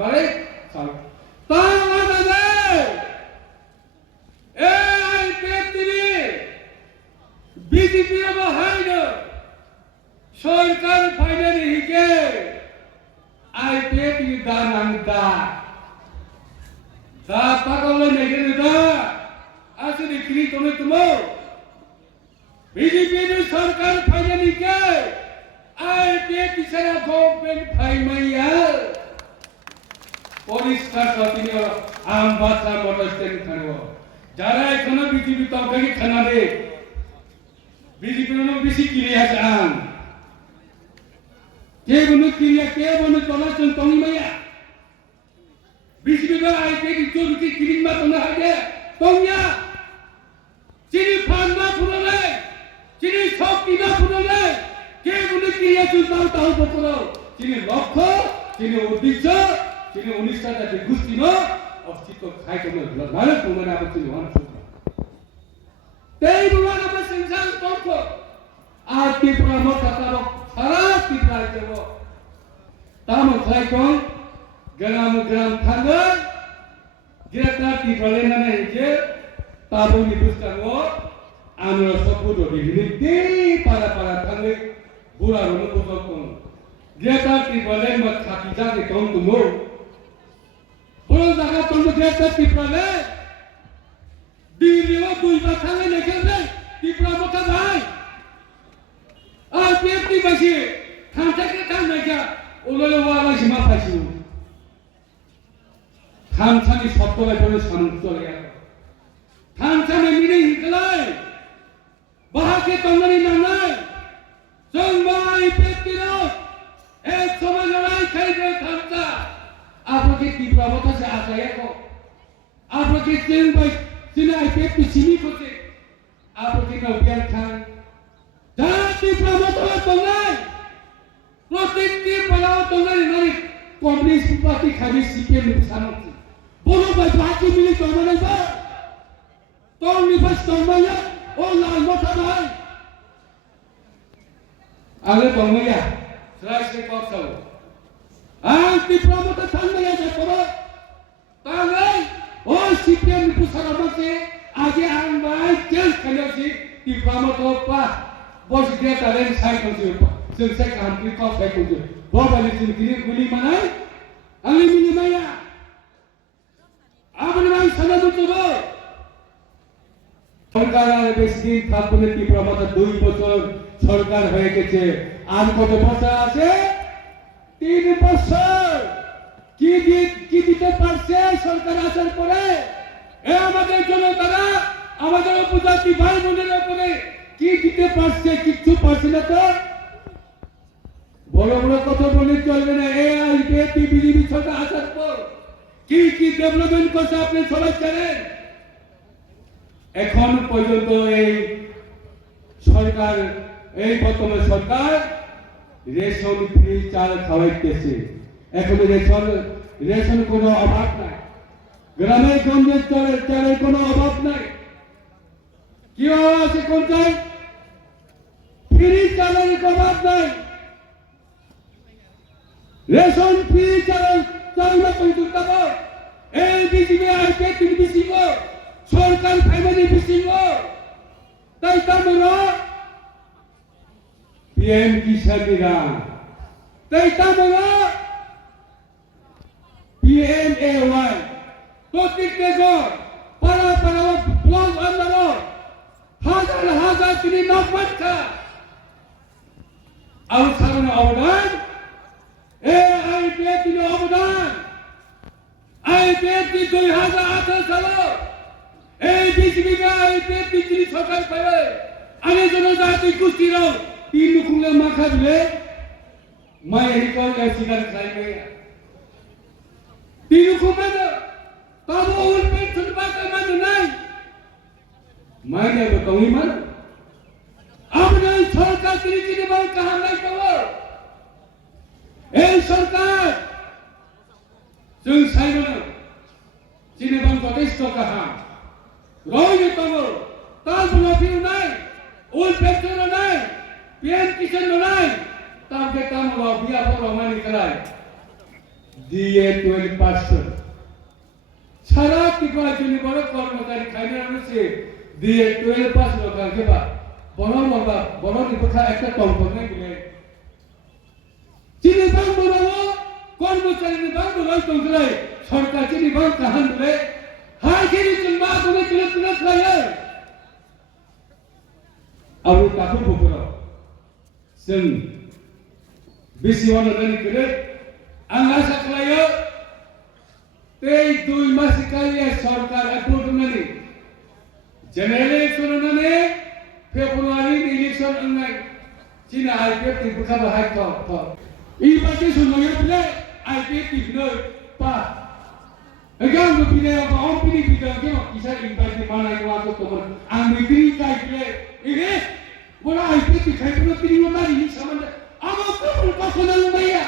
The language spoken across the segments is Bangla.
Sabare, Tamade, Ipft BJP Haida, Sharkar finally he gave Ipft Dananda. The Pakala Negada, as the Greek on it tomorrow. BJP Sharkar finally gave Ipft Sara government Paimaya. পরিষ্কার সতিনি আম বাচ্চা মোটরস্টেন খানো যারা এখনো বিজেপি তরকারি খানা রে বিজেপি নো বেশি ক্রিয়া আম কে বনু চলাচল তনি মাইয়া বিজেপি বা আইপি চলতি ক্রিমা তোনা হাগে তোমিয়া চিনি ফান্ডা ফুরলে চিনি শক্তি না ফুরলে কে বনু ক্রিয়া চলতাও তাও বকরো চিনি লক্ষ্য চিনি উদ্দেশ্য Sini Unista dari Gustino, Oxito Kai Kamu, Lalu Kumana apa sini orang suka. Tapi bukan apa senjata toko. Tipra Motha taruh sarat Tipra itu. Tamu Kai Kong, geram tangga, kita Tipraland mana ini, tabu ni buskan wo, anu sepuluh di para tangga, bulan rumah buskan. Kita Tipraland mat kaki jadi kaum tumbuh. Orang jaga tunggu kereta Tipraland. Di lewat dua batang ni kerana Tipra Motha baik. Ipft masih kantor kita mereka ulur wala cuma pasyu. Kantor ni sabtu lepas sangat curiga. Kantor ni mini hiklai. Bahasa tunggu ni nanai. Semua Ipft ni, semua lelai kerja kantor. आपके तीव्र मत से आता है को आपके चेंज भाई सिना Ipft चिनी को से आपके नौबियान खान जहाँ तीव्र मत हो तो नहीं प्रत्येक के बनाओ तो नहीं हमारी कम्युनिस्ट पार्टी खाली सीपीएम नुकसान होती बोलो भाई बाकी मिली तो हमारे बार तो निफास तो हमारे और लाल मोटा भाई आगे तो हमारे सराय से कौन सा हो Tipra Motha tangga ya jakoba, tangga, CPM itu sarana se, aja angbai jel kaya si Tipra Motha pa, bos dia talent saya kunci pa, selesai kampung kau saya kunci, bawa balik sini beli mana? Angli beli mana? Apa nama sana tu coba? সরকার বেশি দিন থাকবে না Tipra Motha 2 বছর সরকার হয়ে গেছে আর কত বছর আছে 3 বছর কি দিতে পারছে সরকার আসার পরে আমাদের জনতারা আমাদের উপজাতি ভাই বোনের উপরে কি দিতে পারছে কিছু পারছে না তো বড় বড় কথা বলে চলবে না Ipft বিজেপি সরকার আসার পর কি ডেভেলপমেন্ট করছে আপনি সবাই জানেন এখন পর্যন্ত এই সরকার এই বর্তমান সরকার রেশন ফ্রি চাল খাওয়াইতেছে এখন রেশন কোনো অভাব নাই গ্রামে গঞ্জে চালের কোনো অভাব নাই কি আছে কোনটাই ফ্রি চালের অভাব নাই রেশন ফ্রি চাল কিন্তু দেবো এই বিজেপি Ipft বিসিব সরকার ফ্যামিলি বিসিব তাই তামরা PM Kisan Niram, তাই তামরা PMAY, প্রত্যেকটা ঘর পাড়া ব্লক আন্দোলন হাজার তিনি নব্বইটা আর সামনে অবদান Ipft অবদান Ipft 2018 সালে এই বিজেপি Ipft যিনি সরকার পাবে আমি জনজাতি গোষ্ঠীর 3 লুকুঙ্গা মাখা দিলে मैं यही कौन ऐसी कर खाएंगे तीनों को मैं तब वो उन पे छुटवा कर मैं नहीं क्या बताऊँ मैं अब नहीं सरकार की बात कहाँ नहीं करो ए सरकार जों साइमन जिन्हें कटेस्ट कहा रोज तमो ताल बुलाफी नहीं उन पेट्रोल नहीं PM किशन नहीं ताम के काम हुआ बिया पर हमारे कराए DA 12%. সারা ত্রিপুরা জন্য বড় কর্মচারী খাইলে রয়েছে DA 12% লোকাল কেবা বড় নিপথা একটা কম্পনে গেলে চিনি বাং বড় কর্মচারী বাং বড় তংলে সরকার চিনি বাং কাহান বলে হাই গিরি চুম্বা তুমি তুলে খাইলে আবু কাকু বকরা जों बेसेबां गले आं आसा खालायो बे 2 मास सिगांनि सरकार एपइन्टमेन्टनि जेनेरेल इलेक्शन होनानै फेब्रुवारि इलेक्शन होनाय जिना आइपिएफ टिपका बाहाय थ इबादि समायाव बे आइपिएफ टिपनो पा एगां बिने बाव बिनि बिदा के इसा इनभाइट मानाय वाको तमन आं मिटिं काइले इगे बोला आइपिएफ टिखायनो तिरियो मारि सामने आमाखौ कखनो मैया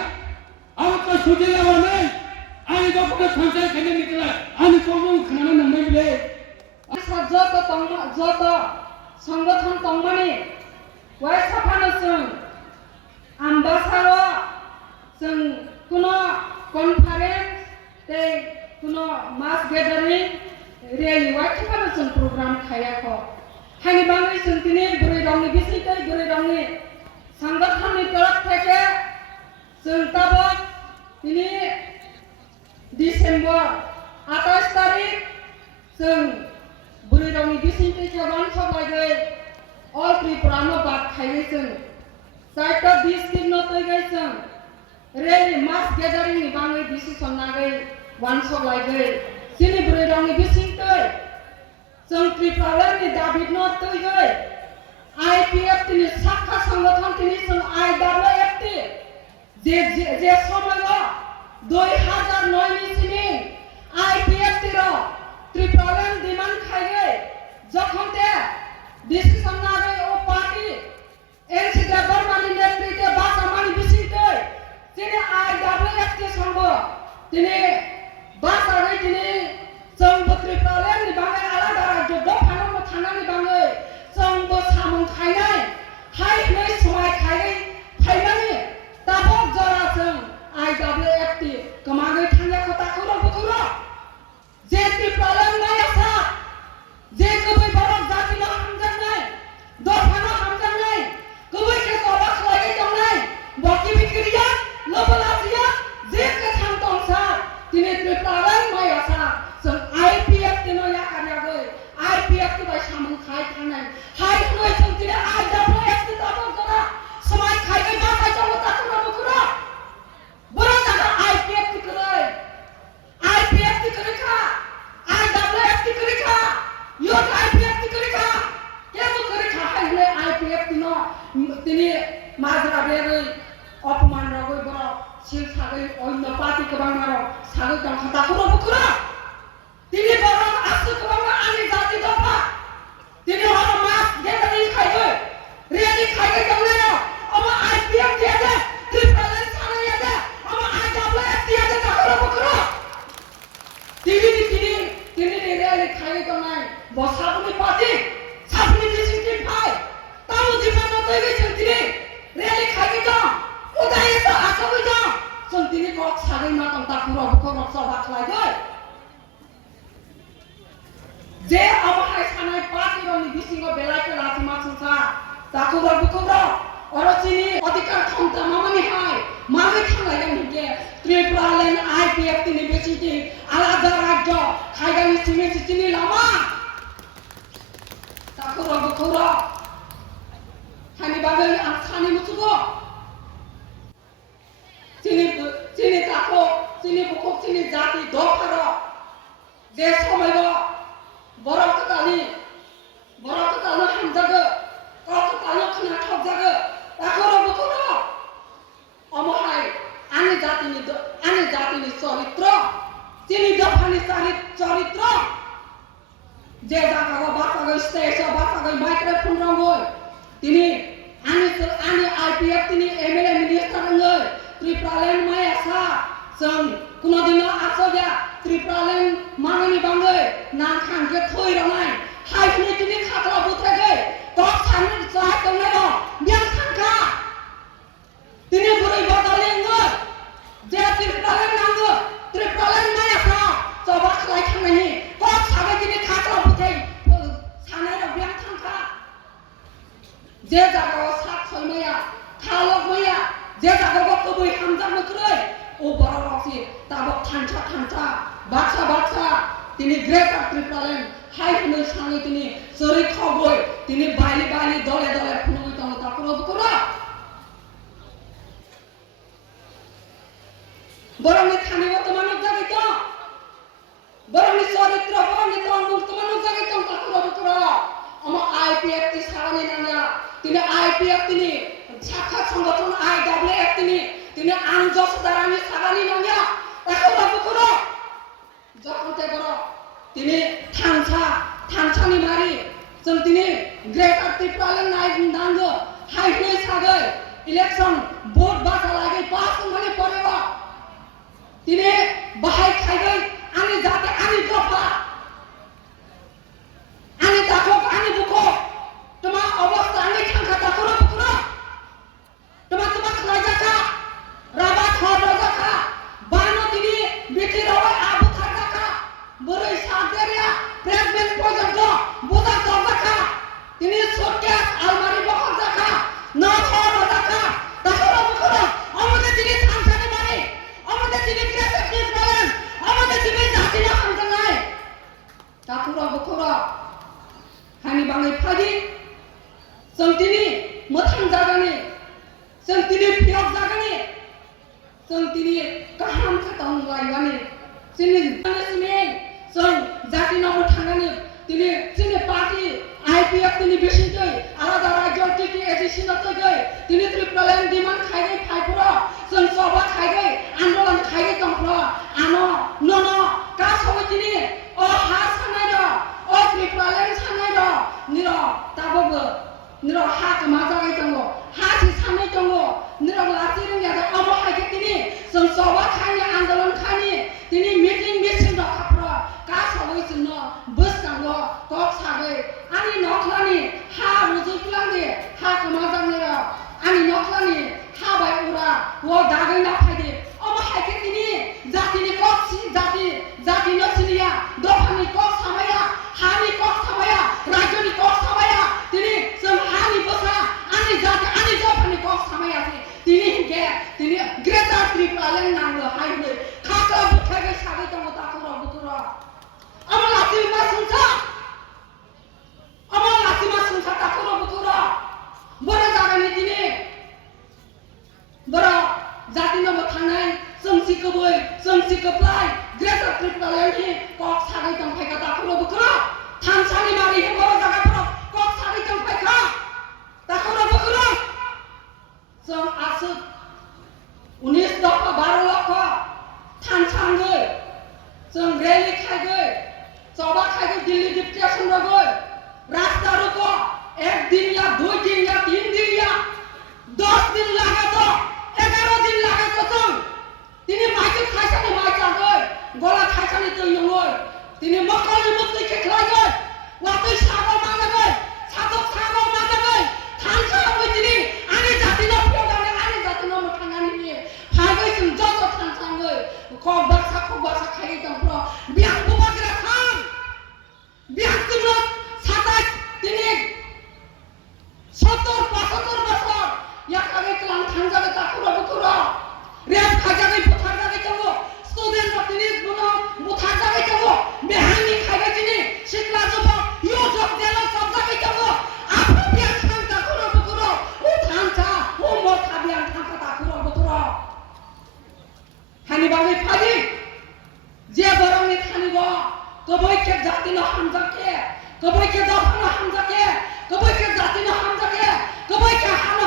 आमाखौ सुजेलावनै आनि दखना थांसाय खाने निकला आनि कमो खाना नंनाय बिले যত সংগঠন তংমানি ওই সাফানো जों आम्बासारो जों কোনো কনফারেন্স তে কোনো মাস গ্যাদারিং রেলি ওয়াইটিফানো जों প্রোগ্রাম খায়াখো হানি বাংলাই जों তিনি গুরে রংনি বিসিতে গুরে রংনি সংগঠনनि তরফ থেকে जों তাবক তিনি ডিসেম্বর 28 তারিখ जों बुरी रावनि बिसिंति जवान सबायगै अल त्रिपुरानो बात खायगै जों साइट डिस्ट्रिक्ट न तैगै जों रेली मास गेदारिं नि बाङै डिसिसन नागै वान सबायगै सिनि बुरी रावनि बिसिंति जों त्रिपुराland नि दाबिद न तैगै आईपीएफ तिनि साखा संगठन तिनि जों IWFT जे समयलो 2009 नि सिनि आईपीएफ तिरो Tipraland demand खायगै जखनते डिसिसन नागै ओ पार्टी एनसीडा बर्मानि नेतृत्वे बासामानि बिसिंतै तिनि IWFT संग तिनि बासागै तिनि जों Tipraland नि बाङै आलादा राज्य दफानाव थानानै बाङै जोंबो सामोन खायनाय हायनै समाय खायगै फायनानि ताबक जरा जों IWFT कमागै थांया खताखौ बखुरा जे Tipraland मायासा जे कबै बरफ जातिनो हामजानाय दफानो हामजानाय कबै के सभा खालाय दंनाय बकि बिक्रिया लबलाजिया जे कथां दंसा दिनै Tipraland मायासा जों आईपीएफ तिनो याकारियागै आईपीएफ बाय सामोन खाय थांनाय हाय नय जों दिनै IWFT दाबो जरा समाय खायगै बासाय दङ ताखौ बखुरा बरा जागा आईपीएफ तिकरै IPF तिकरिखा IWFT तिकरिखा यो IPF तिकरिखा केबो करिखा हायले IPF तिनो तिनि माजरा बेरै अपमान रगै बर सिल सागै अन्न पार्टी गोबांमारो सागै दं खाताखौ बखुरा तिनि बर आसु गोबां आनि जाति दफा तिनि हर मास गेदारिं खायगै रेलि खायगै दंनाय अब IPF दियादे Tipraland सानायादे अब IWFT दियादे ताखौ बखुरा Tini reali खाई कमाई बसापुनी पार्टी सापुनी डिसिप्लिन भाई ताऊ जीवन में तो ये चलती है reali खाई तो उदाई तो आशा भी तो संतिनी को सागे ना तंग ताकुरा बुको रक्षा बाखलाई गए जे अब हाई सानाई पार्टी रोनी बिसिंगो बेलाई के लाती माचुसा ताकुरा बुको रो और चीनी अधिकार क्षमता मामनी हाई मागे खाना yang hingga Tipraland IPF ini besiti alada raja kaigan sini lama takura bukura hani bagai asani musugo sini tako sini bukuk sini jati dokaro je somayo borok tani hamjaga kok tani khna thok jaga takura bukura अमहाय आने जातिनि चरित्र तिनि दफानि चरित्र जे जागागो बासागै स्टेज बासागै माइक्रोफोन रंगै तिनि आने आईपीएफ तिनि एमएलए मिनिस्टार रंगै Tipraland मायासा जों कुनो दिनो आसोया Tipraland मांगनि बांगै नांखां के थै रंनाय हायनि तिनि खातरा बुथागै दक साननि जाय दंनाय बियां थांखा तिनि बुरै बदालिंगै जे Tipraland नांगो Tipraland नाया था जब खालाय थांनायनि कक साबाय दिनै खाख्ला बुथाय सानाय रबियां थांखा जे जागाव सात सयमाया खालक माया जे जागाव Tubui हामजा नखरै ओ बररसि ताबक थांचा बाक्सा तिनी ग्रेटर Tipraland हाय होनो सानै तिनी सरै खगय तिनी बायली दले फुनुय दङ ताकरो बकरा बरंनि थानिव तमानक जागै दं बरंनि चरित्र बरंनि तंमुख तमानक जागै दं ताकरो बकरा अम Ipft सारानि नांगा तिनी Ipft तिनी Saka संगठन IWF तिनी आंजस दारानि सारानि नांगा ताकरो बकरा जखनते बर तिनी थांसानि मारि जों तिनी ग्रेटर Tipraland नांगो हायनै सागै इलेक्शन भोट बाथा लागै पास माने परेवा तिनी बाहाय खायगै आनि जाते आनि गफा आनि दाखक आनि बुखो तमा अवस्था आनि थांखा ताकरो बकरा तमा खलायजाखा राबा थरजाखा बानो तिनी बिथिरावै आबु थारजाखा बोरै सादेरिया प्रेगनेन्ट पयजन्त बोजा तरजाखा तिनी सुटकेस आलमारि बखरजाखा न थरजाखा ताकरो बकरा अमदे तिनी थांसानि मारि अमदे तिनी ग्रेटर Tipraland अमदे तिनी जातिना हामजानाय ताकरो बकरा हानि बाङै फादि जों तिनी मोथां जागानि जों तिनी फियक जागानि जों तिनी गाहाम खातां लायबानि जोंनि जों जातिना मोथांगानि तिनी जोंनि पार्टी Ipft तिनी बेसिनकै आलादा राज्य टिटि एडिसिना तैगै तिनी Tipraland डिमान्ड खायगै फायफोरा जों सभा खायगै आन्दोलन खायगै दंफ्रा आनो नन का सबै तिनी अ हा सानाय द अ Tipraland सानाय द निर ताबबो निर हा कमा जागै दङ हा सि सानाय दङ निर लाति रिंगा द अम हायगै तिनी जों सभा खायनि आन्दोलन खायनि तिनी मिटिं मिसिन द खाफ्रा का सबै जोंनो बोसनांगो कक सागै आनि नखलानि हा रुजुफ्लांनि हा कमा जागै आनि नखलानि हा बाय उरा वो दागै ना फायदि अम हायगै तिनी जातिनि कक सि जाति नसिनिया दफानि कक सामाया हानि कक सामाया राज्यनि कक सामाया तिनी जों हानि बोसा आनि जाति आनि दफानि कक सामाया तिनी ग्रेटर Tipraland नांगो हायनै खाख्ला बुथायगै सागै दङ ताकरो बकरा अम लातिमा सुंसा ताकरो बकरा बर जागानि तिनी बर जातिनो मोथांनाय जोंसि कप्लाय ग्रेटर Tipraland नि कक सागै दं फायगा ताकरो बकरा थांसानि मारि हे बर जागाफोराव कक सागै दं फायखा ताकरो बकरा जों आसु 19 दफा 12 लक्ष थांसांगै जों रैली खायगै सभा खायगै दिल्ली डिप्टेशन रगै रास्ता रुको 1 दिन या 2 दिन या 3 दिन या 10 दिन लागे तो 11 दिन लागे तो जों तिनी माइक खायसानि माइचागै गला खायसानि दैयङै तिनी मकलनि मुक्ति खेख्लायगै वातै सागो मागै सागो मागै थांसा बै तिनी आनि जातिनो फियगानि आनि जातिनो मोथांगानि फायगै जों जज थांसांगै कक बाक्सा खायगै दंफ्रा बियां बुबाग्रा थां बियां तुनो साताय तिनी 70-75 बছर याकारि क्लां थांजागै ताकरो बकरा रेप खायजागै बुथारजागै दङ स्टुडेन्ट तिनी बुनो बुथारजागै दङ बेहांनि खायगै तिनी सिख्ला जबक युजक देलो सबजागै दङ आफा बियां थां ताकरो बकरा उ थांचा उ मथा बियां थांचा ताकरो बकरा हानि बाङै फादि जे बरंनि थानिब कबैखे जातिनो हामजाके कबैखे दफानो हामजाके कबैखे जातिनो हामजाके कबैखे हानो